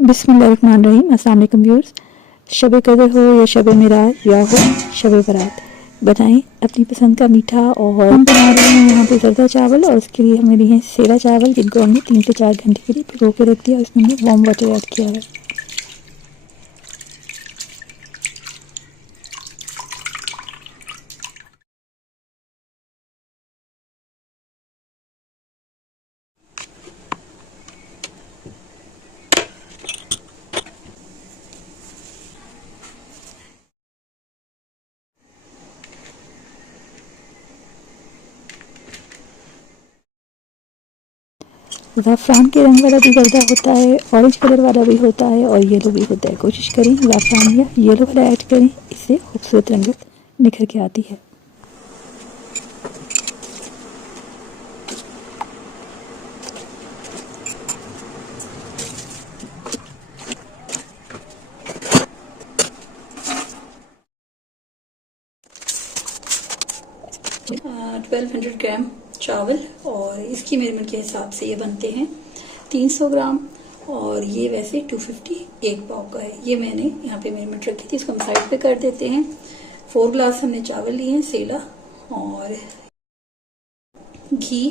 बिस्मिल्लाहिर्रहमानिर्रहीम। अस्सलाम वालेकुम व्यूअर्स। शब कदर हो या शब मेराज या हो शब बारात, बताएं अपनी पसंद का मीठा। और हम बना रहे हैं यहाँ पे जर्दा चावल, और उसके लिए हमें लिए हैं सेरा चावल, जिनको हमने 3 से 4 घंटे के लिए भिगो के रख दिया। उसमें हमने वार्म वाटर ऐड किया है। ज़ाफ़रान के रंग वाला भी जर्दा होता है, ऑरेंज कलर वाला भी होता है और येलो भी होता है। कोशिश करें ज़ाफ़रान या येलो वाला ऐड करें, इससे खूबसूरत रंगत निखर के आती है। uh, 1200 ग्राम चावल, और इसकी मेजरमेंट के हिसाब से ये बनते हैं 300 ग्राम, और ये वैसे 250 एक पाव का है। ये मैंने यहाँ पे मेजरमेंट रखी थी, इसको हम साइड पे कर देते हैं। 4 ग्लास हमने चावल लिए हैं सेला, और घी,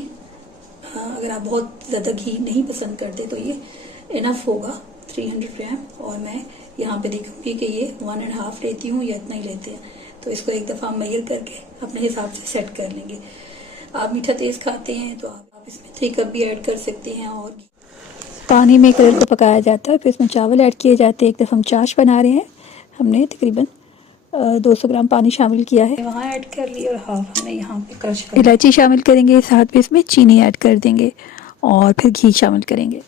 अगर आप बहुत ज़्यादा घी नहीं पसंद करते तो ये इनफ होगा 300 ग्राम। और मैं यहाँ पे देखूंगी कि ये 1.5 लेती हूँ या इतना ही लेते हैं, तो इसको एक दफ़ा मेजर करके अपने हिसाब से सेट कर लेंगे। आप मीठा तेज़ खाते हैं तो आप इसमें 3 कप भी ऐड कर सकते हैं। और पानी में कलर को पकाया जाता है, फिर इसमें चावल ऐड किए जाते हैं। एक दफ़ा हम चाश बना रहे हैं, हमने तकरीबन 200 ग्राम पानी शामिल किया है, वहाँ ऐड कर लिया, और हाफ हमने यहाँ पे क्रश कर इलायची शामिल करेंगे, साथ में इसमें चीनी ऐड कर देंगे और फिर घी शामिल करेंगे।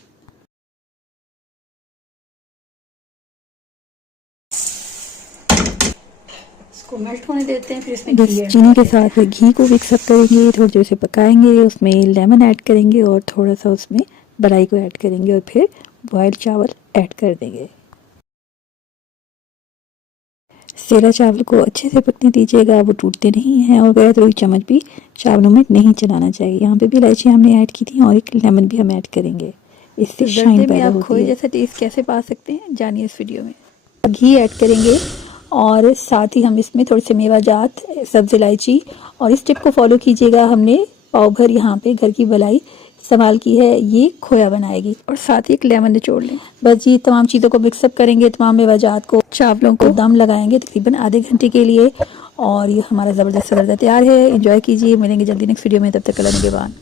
इसको मेल्ट होने देते हैं, फिर इसमें घी चीनी के साथ फिर घी को मिक्स अप करेंगे, थोड़ी देर से पकाएंगे, उसमें लेमन ऐड करेंगे और थोड़ा सा उसमें बलाई को ऐड करेंगे और फिर बॉयल्ड चावल ऐड कर देंगे। सेरा चावल को अच्छे से पकने दीजिएगा, वो टूटते नहीं हैं, और गैर ज़रूरी चम्मच भी चावलों में नहीं चलाना चाहिए। यहाँ पे भी इलायची हमने ऐड की थी और एक लेमन भी हम ऐड करेंगे, इससे शाइन पैदा होती है। जैसा टेस्ट कैसे पा सकते हैं जानिए इस वीडियो में। घी ऐड करेंगे और साथ ही हम इसमें थोड़े से मेवाजात, सब्ज़ इलायची, और इस टिप को फॉलो कीजिएगा। हमने पाव भर यहाँ पे घर की बलाई इस्तेमाल की है, ये खोया बनाएगी, और साथ ही एक लेमन निचोड़ लें। बस ये तमाम चीज़ों को मिक्सअप करेंगे, तमाम मेवाजात को, चावलों को दम लगाएंगे तकरीबन आधे घंटे के लिए, और ये हमारा ज़बरदस्त जर्दा तैयार है। एंजॉय कीजिए, मिलेंगे जल्दी नेक्स्ट वीडियो में, तब तक के लिए निगहबान।